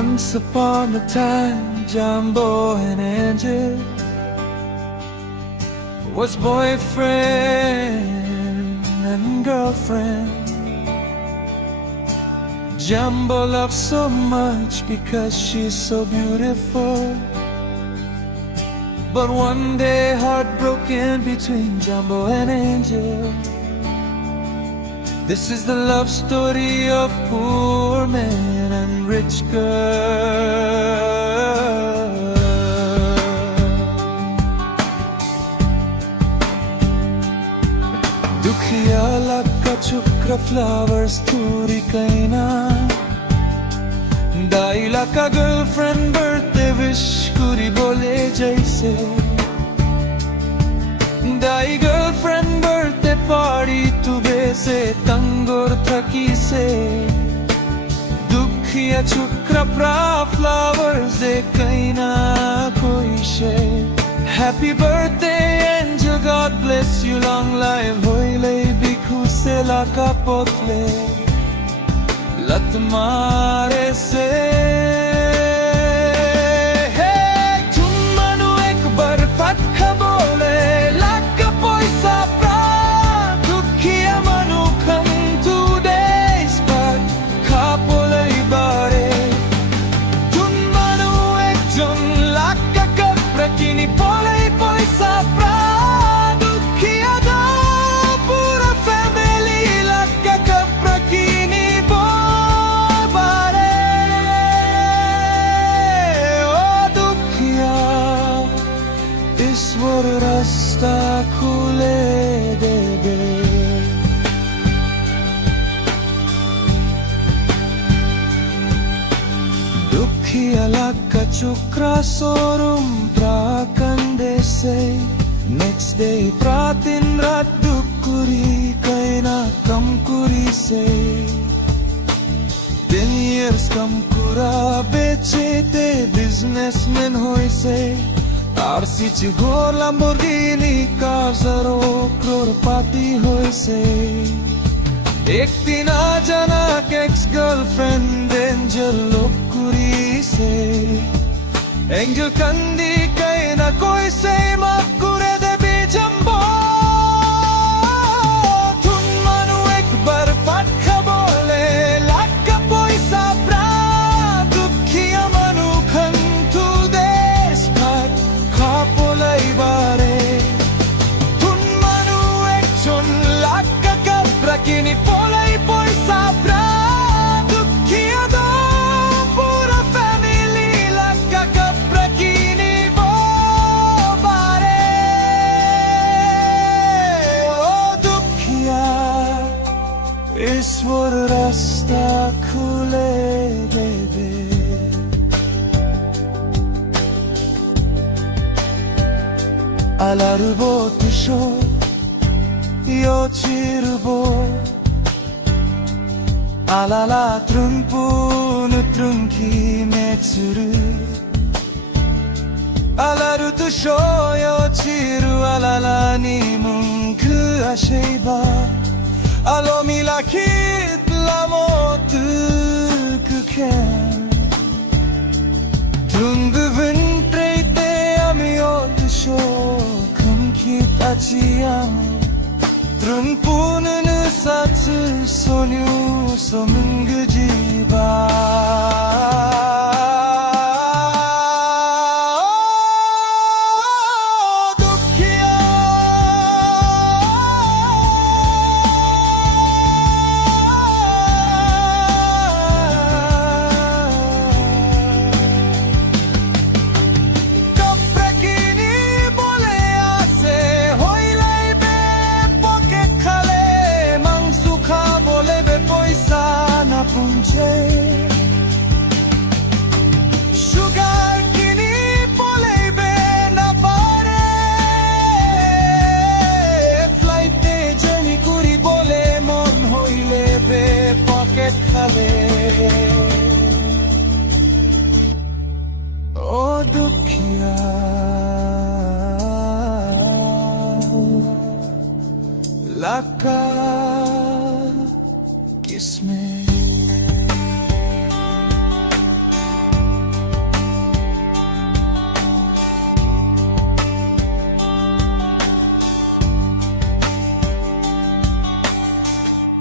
Once upon a time, Jumbo and Angel was boyfriend and girlfriend. Jumbo loves so much because she's so beautiful. But one day heart broken between Jumbo and Angel. This is the love story of poor man and rich girl. Dukhiya lakka chukra flowers thuri kaina. Dai lakka girlfriend birthday wish kuri bole jaise. Dai girlfriend birthday party tube se tangor thaki se. Dukhiya chukra pra flowers de kaina koi she. Happy birthday Angel, God bless you, long life hoile bikhu se laka potle lat mare se. Hey tum manu ek bar patha bole laka poisa pra. Dukhiya manu come today's part kapole bare. Tum manu ek jon laka kapra kini pole poisa pra. Dukhiya da pura family laka kapra kini bare. Oh dukhiya ईश्वर रास्ता खुले देवे. Dukhiya lakka chukra sorum prakande se. Next day pratin rat dukuri kaina kamkuri se. 10 years kamkura bechete businessman hoise. RC Chigor Lamborghini cars aro crorepati hoise. Ek din ajana ex girlfriend Angel lokuri se. Angel kandi kaina koi se maaf kure debi Jumbo. Tum manu ek bar patha bole lakka poisa pra. Dukhiya manu khan today's part kapolai bare. Tum manu ek jon lakka kapra kini polai poisa pra. Dukhiya da pura family lakka kapra kini bare. Oh dukhiya ईश्वर रास्ता खुले देवे. Alarubo tusho yochirubo. Alala trumpunu trunki metsuru. Alaru tusho yochiru alala ni munku asheba. Alo milakit lamotu kuken. Tungu vintreite amio tusho kumkit achiang. Trun pununu satsu sonyu somungu jiba. Sugar kini polebe na bare. Flight te journey kuri bole mon hoile be pocket khale. Oh dukhiya lakka kismet.